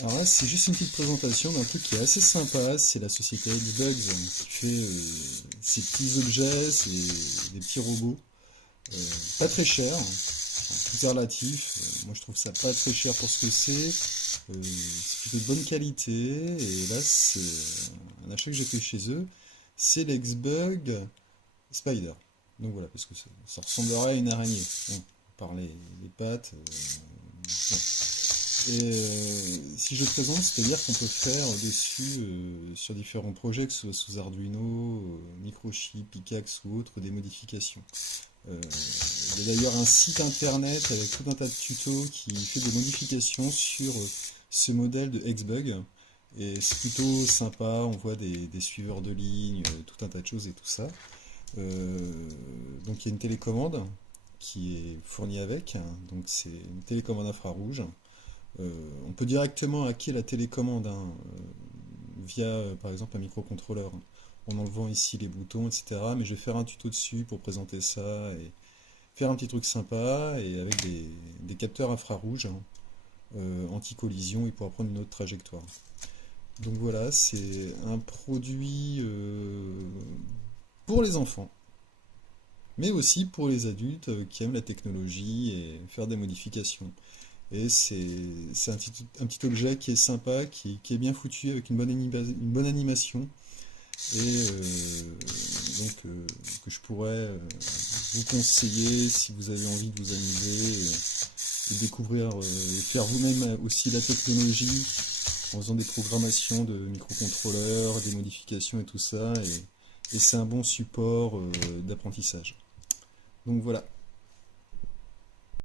Alors là, c'est juste une petite présentation d'un truc qui est assez sympa, c'est la société Xbugs qui fait ces petits objets, des petits robots, pas très chers, tout est relatif, moi je trouve ça pas très cher pour ce que c'est plutôt de bonne qualité, et là c'est un achat que j'ai fait chez eux, c'est l'Xbug Spider. Donc voilà, parce que ça ressemblerait à une araignée, bon, par les pattes. Bon. Et si je présente, c'est-à-dire qu'on peut faire dessus, sur différents projets, que ce soit sous Arduino, microchip, Pickaxe ou autre, des modifications. Euh, il y a d'ailleurs un site internet avec tout un tas de tutos qui fait des modifications sur ce modèle de Xbug. Et c'est plutôt sympa, on voit des suiveurs de ligne, tout un tas de choses et tout ça. Donc il y a une télécommande qui est fournie avec, hein. Donc c'est une télécommande infrarouge. On peut directement hacker la télécommande, hein, via par exemple un microcontrôleur, hein, en enlevant ici les boutons, etc. Mais je vais faire un tuto dessus pour présenter ça et faire un petit truc sympa et avec des capteurs infrarouges, hein, anti-collision, il pourra prendre une autre trajectoire. Donc voilà, c'est un produit pour les enfants, mais aussi pour les adultes qui aiment la technologie et faire des modifications. Et c'est un petit objet qui est sympa, qui est bien foutu, avec une bonne animation, et donc que je pourrais vous conseiller si vous avez envie de vous amuser et découvrir et faire vous-même aussi la technologie en faisant des programmations de microcontrôleurs, des modifications et tout ça. Et c'est un bon support d'apprentissage. Donc voilà.